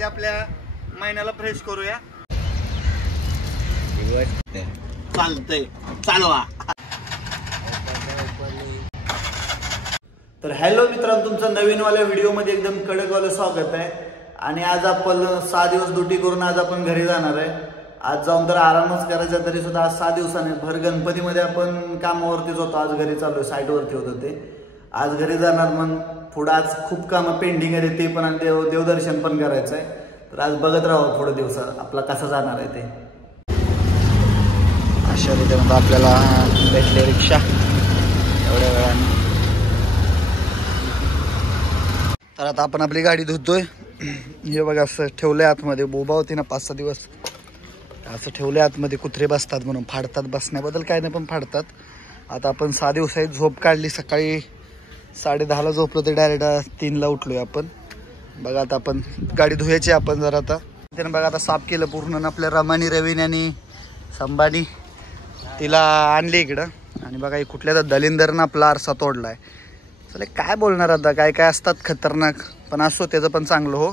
आधी आपल्या महिन्याला फ्रेश करूया. चालतंय, चालवा. तर हॅलो मित्रांनो, तुमचं नवीनवाल्या व्हिडिओमध्ये एकदम कडकवालं स्वागत आहे. आणि आज आपण 6 दिवस ड्युटी करून आज आपण घरी जाणार आहे. आज जाऊन तर आरामच करायचा, तरी सुद्धा आज 6 दिवसाने भर गणपतीमध्ये आपण कामावरतीच होतो. आज घरी चाललोय, साईटवरती होतो ते. आज घरी जाणार, मग पुढं आज खूप कामं पेंडिंग आहे ते पण, आणि देवदर्शन पण करायचं आहे. तर आज बघत राहू थोडं दिवसात आपला कसं जाणार आहे ते. अशा रीतीने आपल्याला भेटले रिक्षा एवढ्या वेळाने. तर आता आपण आपली गाडी धुतोय. हे बघा असं ठेवलंय आतमध्ये, बोबा होती ना 5-6 दिवस, असं ठेवलंय आतमध्ये. कुत्रे बसतात म्हणून, फाडतात, बसण्याबद्दल काय नाही पण फाडतात. आता आपण 6 दिवसाची झोप काढली. सकाळी 10:30ला झोपलो ते डायरेक्ट 3ला उठलोय आपण. बघा आता आपण गाडी धुवायची आपण जरा. आता त्यानं बघा आता साफ केलं पूर्ण. आपल्या रमानी, रवीने आणि संभानी तिला आणली इकडं. आणि बघा हे कुठल्या तर दलिंदरनं आपला आरसा तोडलाय. चला काय बोलणार आता, काय काय असतात खतरनाक, पण असो त्याचं पण चांगलं हो.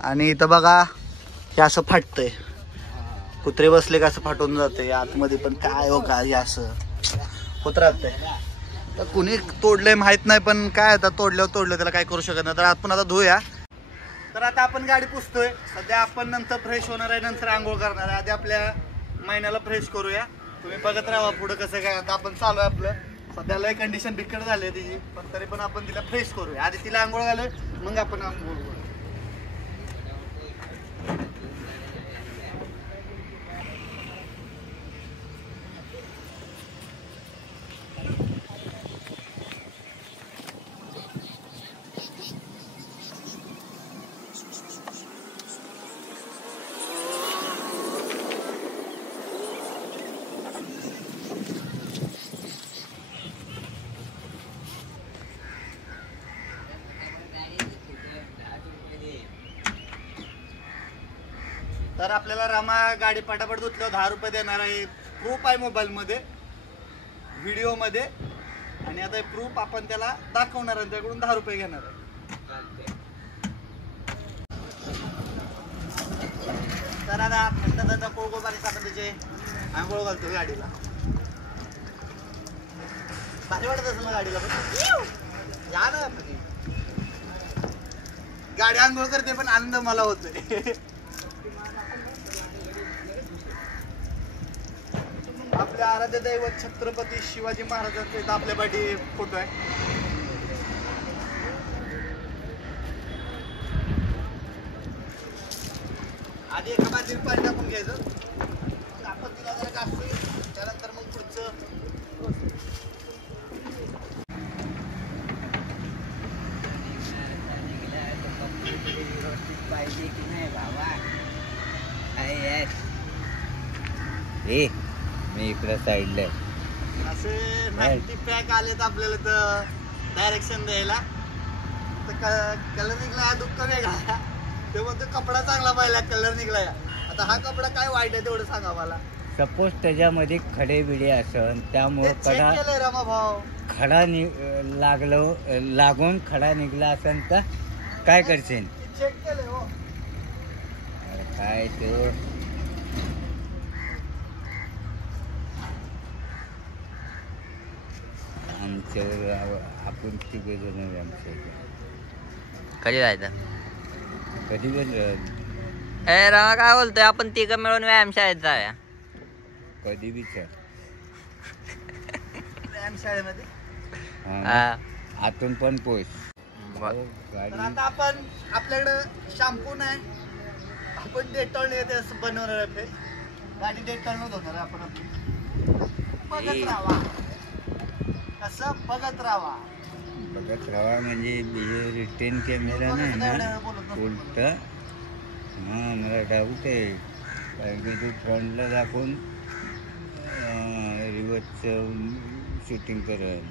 आणि इथं बघा हे असं फाटतंय, कुत्रे बसले का असं फाटून जाते आतमध्ये. पण काय हो, काय असं होत राहतंय. तर कुणी तोडलंय माहित नाही, पण काय आता तोडलं त्याला काय करू शकत नाही. तर आपण आता धुया. तर आता आपण गाडी पुसतोय सध्या. आपण नंतर फ्रेश होणार आहे, नंतर आंघोळ करणार आहे. आधी आपल्या महिन्याला फ्रेश करूया. तुम्ही बघत राहा पुढं कसं काय. आता आपण चालू आहे आपलं. सध्याला कंडिशन बिकट झाली आहे तिची, पण तरी पण आपण तिला फ्रेश करूया. आधी तिला आंघोळ घालूया, मग आपण आंघोळ करू. तर आपल्याला रमा गाडी पटापट धुतल्यावर 10 रुपये देणार आहे. प्रूफ आहे मोबाईलमध्ये, व्हिडिओमध्ये. आणि आता प्रूफ आपण त्याला दाखवणार आहे, त्याकडून 10 रुपये घेणार आहे. तर आता थंड कोळगो पाणी टाकून त्याचे आंघोळ घालतो गाडीला. भारी वाटत असेल ना गाडीला पण. या ना गाडी आंघोळ करते पण आनंद मला होतोय. आपल्या आराध्य दैवत छत्रपती शिवाजी महाराजांचा इथं आपल्या पाठी फोटो आहे. आधी एका बाजूला पाणी टाकून घ्यायचं, आपण तिला जरा घासूया, त्यानंतर मग पुढचं. पाहिजे की नाही बाबा. मी इकडे साईडला असे 90 पॅक आलेत आपल्याला तर डायरेक्शन द्यायला. तर कलर निघला दुःख वेगळा. ते म्हणतो कपडा चांगला पाहिला, कलर निघला. आता हा कपडा काय वाईट आहे तेवढं सांगा मला. सपोज त्याच्यामध्ये खडे बिडे असन, त्यामुळे खडा लागून खडा निघला असन तर काय करशील. चेक केलंय हो. काय तो आमच्यावर आपण तिघे जण आमच्या कधी जायचं, कधी पण ए रामा काय बोलतोय. आपण तिघं मिळून व्यायामशाळेत जाऊया. कधी विचार व्यायामशाळेमध्ये आतून पण पोच. तर आता आपण आपल्याकडं शॅम्पू नाही, आपण डेटॉल बनवणार आहे. गाडी डेटॉल न धुणार आहे आपण. बघत राहा कसं, बघत राहा म्हणजे रिटेन कॅमेरा नाही ना उलट. हां मला डाऊट आहे, कारण की तू फ्रंटला दाखवून रिव्हर्सचं शूटिंग करेल.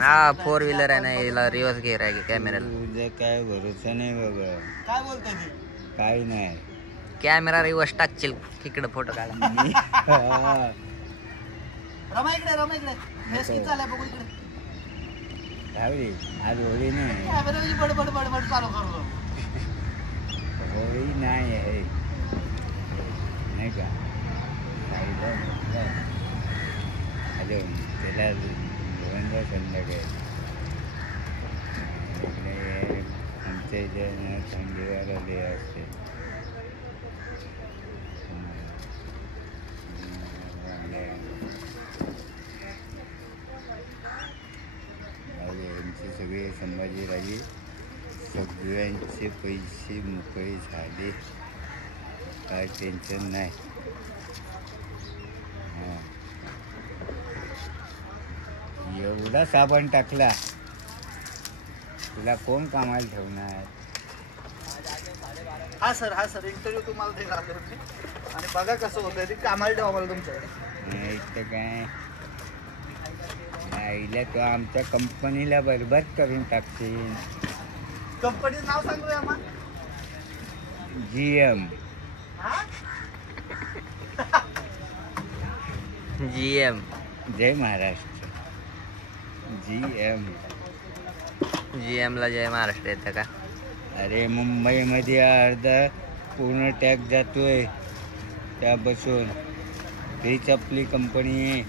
हा 4 व्हीलर आहे ना, याला रिव्हर्स गेअर आहे कॅमेराला. तुझा काय भरोसा नाही बाबा. काय बोलतोय ते, काय नाही. कॅमेरा रिव्हर्स टाकशील तिकडे फोटो काढा. रमा इकडे हेच किती झालंय बघू इकडे. आज होळी नाही, बडबड चालू करतो. थंडी वाजले असते. यांचे सगळे संभाजीराजे सगळ्यांचे पैसे मोकळे झाले, काय टेन्शन नाही. एवढा साबण टाकला, तुला कोण कामाला ठेवणार? हा सर इंटरव्ह्यू तुम्हाला देणार आलो मी. आणि बघा कसं होतंय ते, कामाला ठेवा मला तुमच्याकडे. नाही तर काय आईला तो आमच्या कंपनीला बरबाद करून टाकतील. कंपनीचं नाव सांगूया मग. GM. GM. जय महाराष्ट्र. GM ला जय महाराष्ट्र येतं का? अरे मुंबईमध्ये अर्धा पूर्ण टॅक्स जातोय त्या बसून. तीच आपली कंपनी आहे.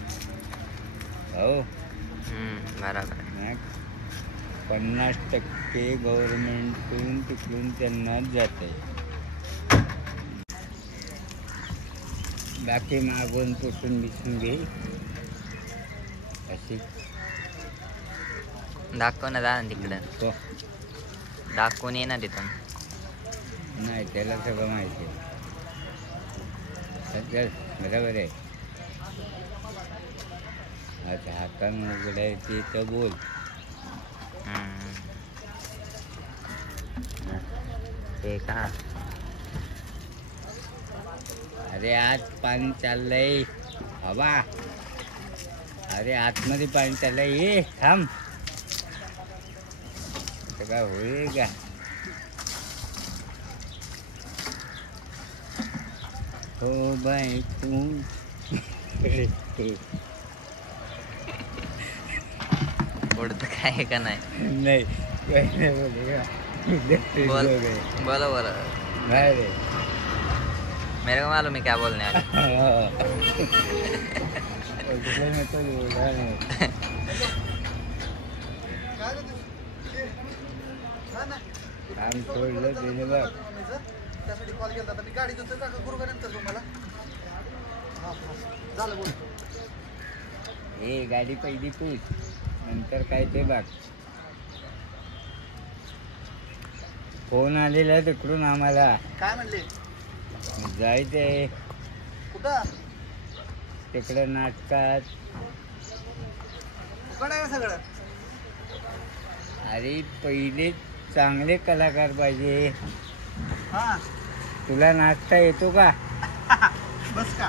हो बरोबर. 50% गव्हर्नमेंटकडून तिकडून त्यांनाच जाते. बाकी मागून पुसून बिसून घे अशी. दाखव ना जा ना तिकडं, तो दाखवून ये ना तिथून. नाही त्याला सगळं माहिती आहे. चल बरोबर आहे. आता हातानं उघडायचे तर बोल. ते का? अरे आज पाणी चाललंय हवा. अरे आतमध्ये पाणी चाललंय. ये थांब. आता काय होईल का? हो बाई तू पुढचं काय आहे का नाही? नाही काही नाही बोलेगा. बोल बोलो बोलो. नाही रे. मेरे को मालूम है क्या बोलने वाले. काम सोडलं तिने बघ. त्यासाठी कॉल केला होता मी. गाडी देतो का करू का नंतर तुम्हाला? झालं बोल. हे गाडी पहिली पूछ, नंतर काय ते बघ. फोन आलेला तिकडून आम्हाला. काय म्हणले? जायचंय कुठं? तिकडं नाटकात. कुठं आहे सगळं? अरे पहिले चांगले कलाकार पाहिजे. हा तुला नाचता येतो का? बस का?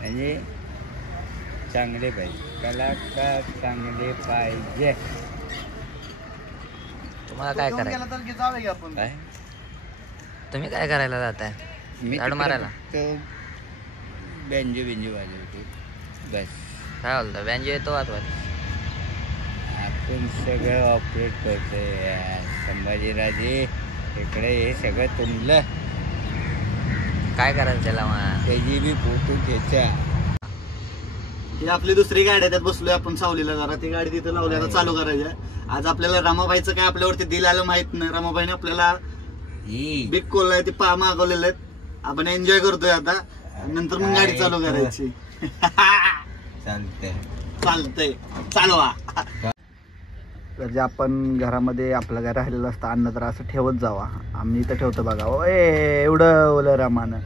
म्हणजे चांगले पाहिजे, कलाकार चांगले पाहिजे. तुम्हाला काय घेऊन करायचं? गेला तर जावे की आपण. काय तुम्ही काय करायला जाताय? झाड मारायला? बेंजो वाजवतो बस. काय बोलतो? बँजो येतो वाजवायला? आपण सगळं ऑपरेट करतोय. संभाजीराजे इकडे हे सगळं तुमलं. काय करायचं त्याला मग? त्याची बी फोटो घ्यायचा. ही आपली दुसरी गाडी आहे, त्यात बसलोय आपण सावलीला. जरा ती गाडी तिथं लावली, आता चालू करायची आहे. आज आपल्याला रमाबाईचं काय आपल्यावरती दिल आलं माहित नाही. रमाबाईने आपल्याला बिग कोल आहे ते मागवलेले आहेत. आपण एन्जॉय करतोय आता. नंतर मग गाडी चालू करायची. चालतंय चालवा. जे आपण घरामध्ये आपलं घर राहिलेलं असतं अन्न, तर असं ठेवत जावा. आम्ही इथं ठेवतो बघा. ओए एवढं ओलं रमानं.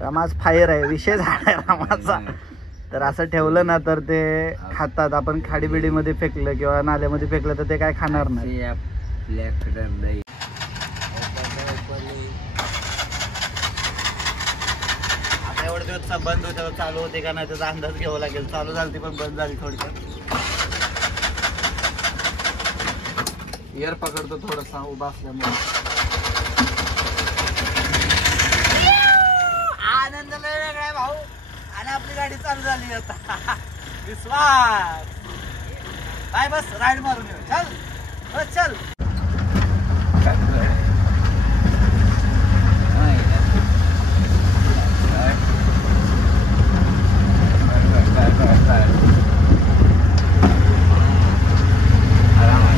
रमाज फायर आहे, विषय झालाय रमाचा. तर असं ठेवलं ना तर ते खातात. आपण खाडीबिडीमध्ये फेकलं किंवा नाल्यामध्ये फेकलं तर ते काय खाणार नाही. आता एवढं दिवस बंद होतं, चालू होते का नाही त्याचा अंदाज घ्यावा लागेल. चालू झाली पण बंद झाली थोडक्यात. एअर पकडतो थोडसा उभा असल्यामुळे. आनंद लय वेगळा आहे भाऊ. आणि आपली गाडी चालू झाली आता. विश्वास बाय. बस राईड मारून येऊ. चल बस चल. आराम आहे.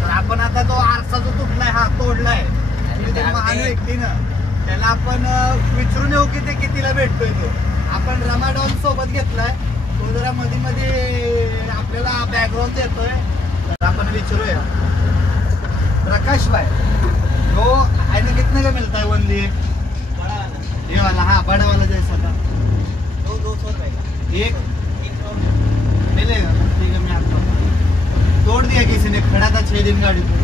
तर आपण आता तो आरसा जो तुटलाय हा तोडलाय महान व्यक्तीनं त्याला आपण विचारून येऊ की ते कितीला भेटतोय तो. आपण रमाडॉन सोबत घेतलाय तो जरा मध्ये मध्ये आपल्याला बॅकग्राऊंड देतोय तर आपण विचारूया. प्रकाश भाई वो आईने कितने का मिलता है ओनली ये वाला? हाँ बड़ा वाला जैसा था 200 रुपए का एक मिलेगा. ठीक है मैं आपको तोड़ दिया किसी ने, खड़ा था 6 दिन गाड़ी को.